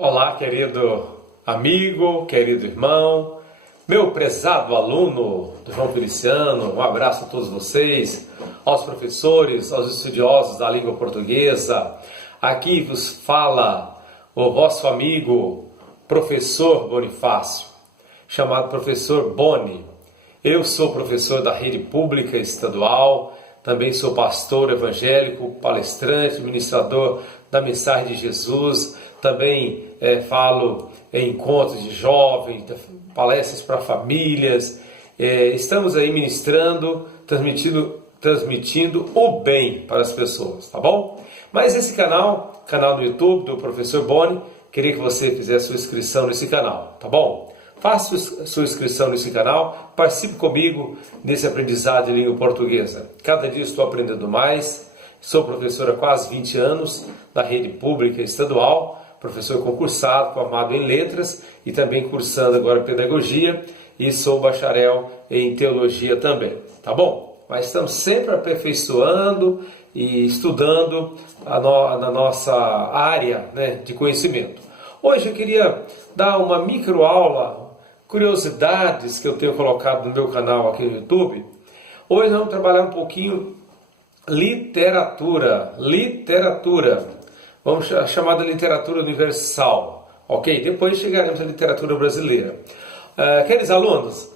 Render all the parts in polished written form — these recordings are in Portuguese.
Olá, querido amigo, querido irmão, meu prezado aluno do João Feliciano, um abraço a todos vocês, aos professores, aos estudiosos da língua portuguesa. Aqui vos fala o vosso amigo, professor Bonifácio, chamado professor Boni. Eu sou professor da rede pública estadual, também sou pastor evangélico, palestrante, ministrador da mensagem de Jesus. Também falo em encontros de jovens, palestras para famílias. Estamos aí ministrando, transmitindo o bem para as pessoas, tá bom? Mas esse canal no YouTube do Professor Boni, queria que você fizesse sua inscrição nesse canal, tá bom? Faça sua inscrição nesse canal, participe comigo nesse aprendizado de língua portuguesa. Cada dia estou aprendendo mais. Sou professor há quase 20 anos da rede pública estadual, professor concursado, formado em letras e também cursando agora pedagogia, e sou bacharel em teologia também, tá bom? Mas estamos sempre aperfeiçoando e estudando na nossa área, né, de conhecimento. Hoje eu queria dar uma microaula, curiosidades que eu tenho colocado no meu canal aqui no YouTube. Hoje nós vamos trabalhar um pouquinho literatura. Vamos chamar de literatura universal, ok? Depois chegaremos à literatura brasileira. Queridos alunos,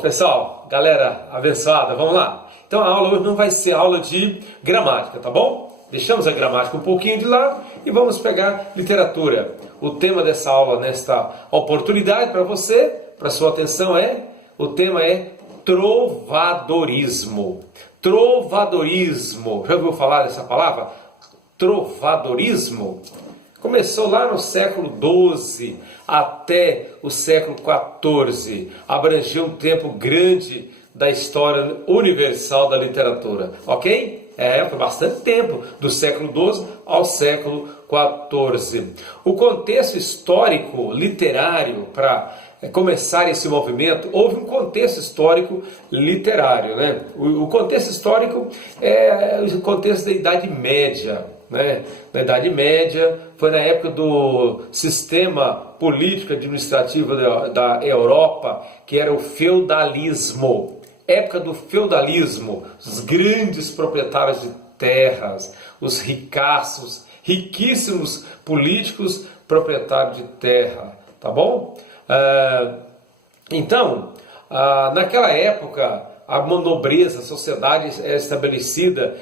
pessoal, galera abençoada, vamos lá. Então a aula hoje não vai ser aula de gramática, tá bom? Deixamos a gramática um pouquinho de lado e vamos pegar literatura. O tema dessa aula, nesta oportunidade para você, para sua atenção, o tema é trovadorismo. Trovadorismo. Já ouviu falar dessa palavra? Trovadorismo. Começou lá no século XII até o século XIV. Abrangeu um tempo grande da história universal da literatura. Ok? Foi bastante tempo, do século XII ao século XIV. O contexto histórico literário para começar esse movimento, houve um contexto histórico literário, né? O contexto histórico é o contexto da Idade Média, né? Na Idade Média, foi na época do sistema político administrativo da Europa, que era o feudalismo. Época do feudalismo, os grandes proprietários de terras, os ricaços, riquíssimos políticos proprietários de terra, tá bom? Então, naquela época, a nobreza, a sociedade é estabelecida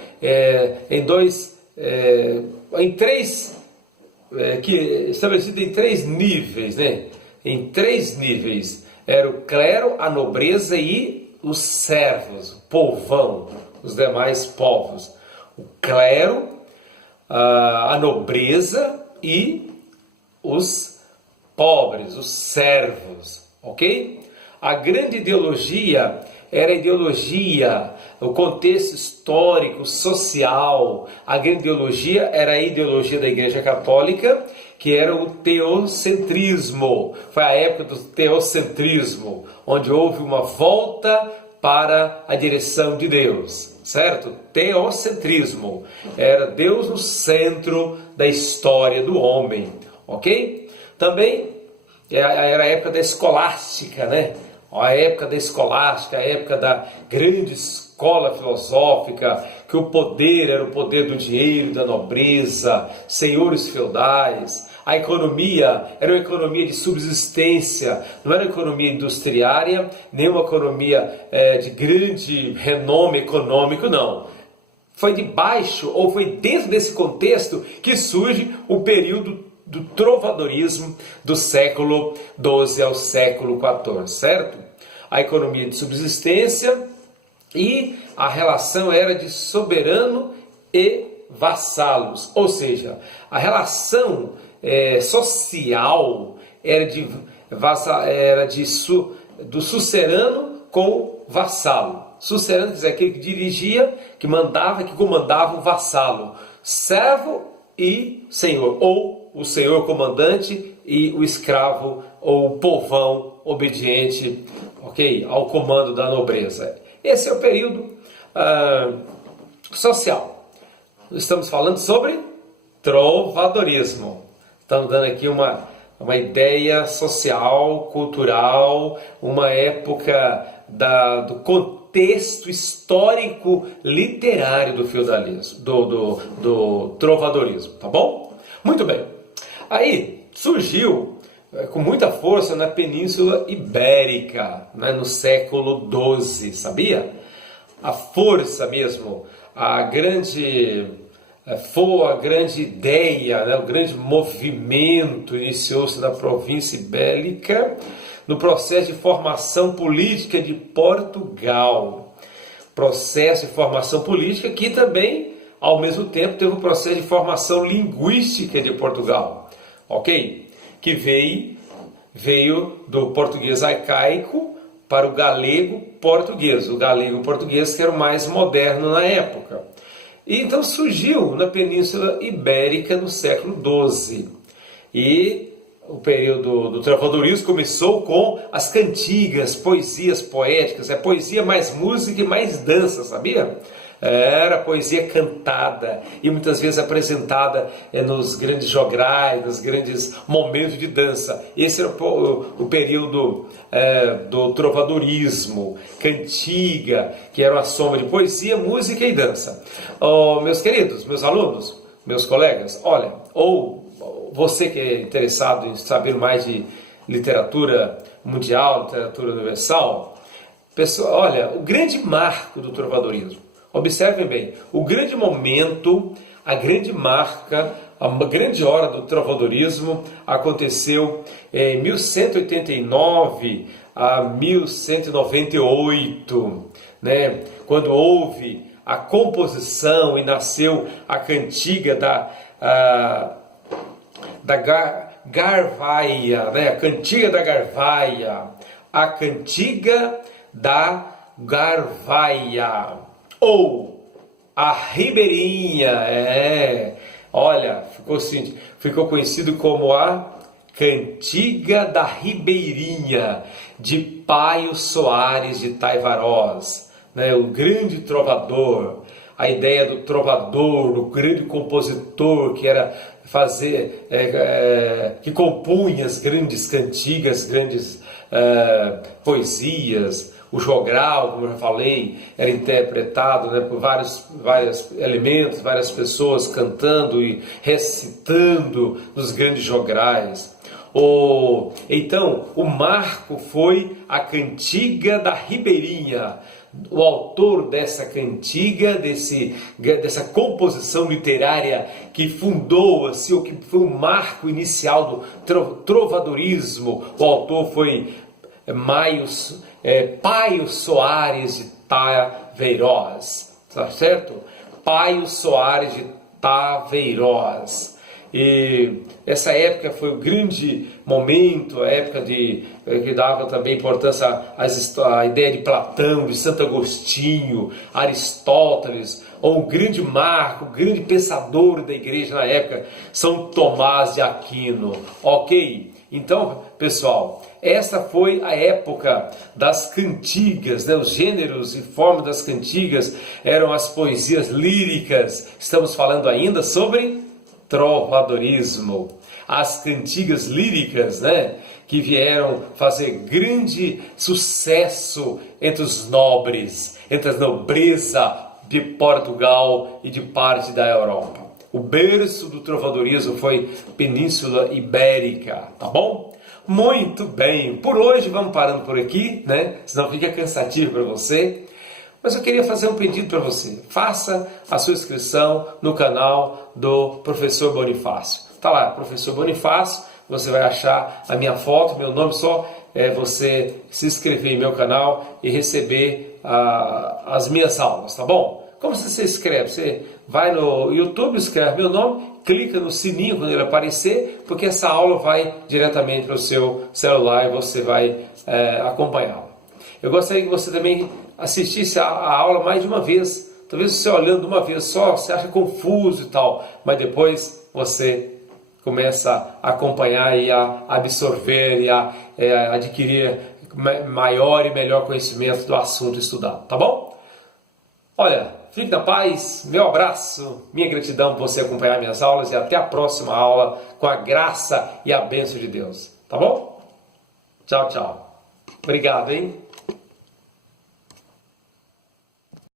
estabelecida em três níveis, né? Em três níveis. Era o clero, a nobreza e os servos, o povão, os demais povos. O clero, a nobreza e os pobres, os servos, ok? A grande ideologia era a ideologia, o contexto histórico, social. A grande ideologia era a ideologia da Igreja Católica, que era o teocentrismo. Foi a época do teocentrismo, onde houve uma volta para a direção de Deus, certo? Teocentrismo era Deus no centro da história do homem, ok? Também era a época da escolástica, né? A época da escolástica, a época da grande escola filosófica, que o poder era o poder do dinheiro, da nobreza, senhores feudais. A economia era uma economia de subsistência, não era uma economia industriária, nem uma economia de grande renome econômico, não. Foi debaixo, ou foi dentro desse contexto que surge o período do trovadorismo do século XII ao século XIV, certo? A economia de subsistência e a relação era de soberano e vassalos, ou seja, a relação social era do sucerano com o vassalo. Sucerano quer dizer aquele que dirigia, que mandava, que comandava o vassalo. Servo e senhor, ou o senhor comandante e o escravo ou o povão obediente, ok, ao comando da nobreza. Esse é o período social. Estamos falando sobre trovadorismo. Estamos dando aqui uma ideia social, cultural, uma época do contexto histórico literário do feudalismo, do trovadorismo, tá bom? Muito bem. Aí surgiu com muita força na Península Ibérica, né, no século XII, sabia? A força mesmo, a grande ideia, né, o grande movimento iniciou-se na província ibérica, no processo de formação política de Portugal. Processo de formação política que também, ao mesmo tempo, teve um processo de formação linguística de Portugal, ok? Que veio do português arcaico para o galego português. O galego português que era o mais moderno na época. E então surgiu na Península Ibérica no século XII. E o período do trovadorismo começou com as cantigas, poesias poéticas. É poesia mais música e mais dança, sabia? Era poesia cantada e muitas vezes apresentada nos grandes jograis, nos grandes momentos de dança. Esse era o período do trovadorismo, cantiga, que era uma soma de poesia, música e dança. Oh, meus queridos, meus alunos, meus colegas, olha, ou você que é interessado em saber mais de literatura mundial, literatura universal, pessoal, olha, o grande marco do trovadorismo, observem bem, o grande momento, a grande marca, a grande hora do trovadorismo aconteceu em 1189 a 1198, né? Quando houve a composição e nasceu a cantiga da Garvaia, né? A cantiga da Garvaia, a cantiga da Garvaia. Ou a Ribeirinha, olha, ficou conhecido como a Cantiga da Ribeirinha, de Paio Soares de Taivarós, né, o grande trovador. A ideia do trovador, do grande compositor que era que compunha as grandes cantigas, grandes poesias. O jogral, como eu já falei, era interpretado, né, por vários elementos, várias pessoas cantando e recitando nos grandes jograis. Então, o marco foi a Cantiga da Ribeirinha. O autor dessa cantiga, dessa composição literária que fundou, assim, o que foi o marco inicial do trovadorismo, o autor foi Paio Soares de Taveiroz, tá certo? Paio Soares de Taveiroz. E essa época foi o grande momento, a época que dava também importância à ideia de Platão, de Santo Agostinho, Aristóteles, ou um grande marco, um grande pensador da igreja na época, São Tomás de Aquino, ok? Então, pessoal, esta foi a época das cantigas, né? Os gêneros e formas das cantigas eram as poesias líricas. Estamos falando ainda sobre trovadorismo. As cantigas líricas, né? Que vieram fazer grande sucesso entre os nobres, entre a nobreza de Portugal e de parte da Europa. O berço do trovadorismo foi Península Ibérica, tá bom? Muito bem, por hoje vamos parando por aqui, né? Senão fica cansativo para você. Mas eu queria fazer um pedido para você. Faça a sua inscrição no canal do Professor Bonifácio. Tá lá, Professor Bonifácio, você vai achar a minha foto, meu nome, só você se inscrever em meu canal e receber as minhas aulas, tá bom? Como você se inscreve? Você vai no YouTube, escreve meu nome, clica no sininho quando ele aparecer, porque essa aula vai diretamente para o seu celular e você vai acompanhá-la. Eu gostaria que você também assistisse a aula mais de uma vez. Talvez você olhando de uma vez só, você acha confuso e tal, mas depois você começa a acompanhar e a absorver e a adquirir maior e melhor conhecimento do assunto estudado, tá bom? Olha, fique na paz, meu abraço, minha gratidão por você acompanhar minhas aulas e até a próxima aula com a graça e a bênção de Deus. Tá bom? Tchau, tchau. Obrigado, hein?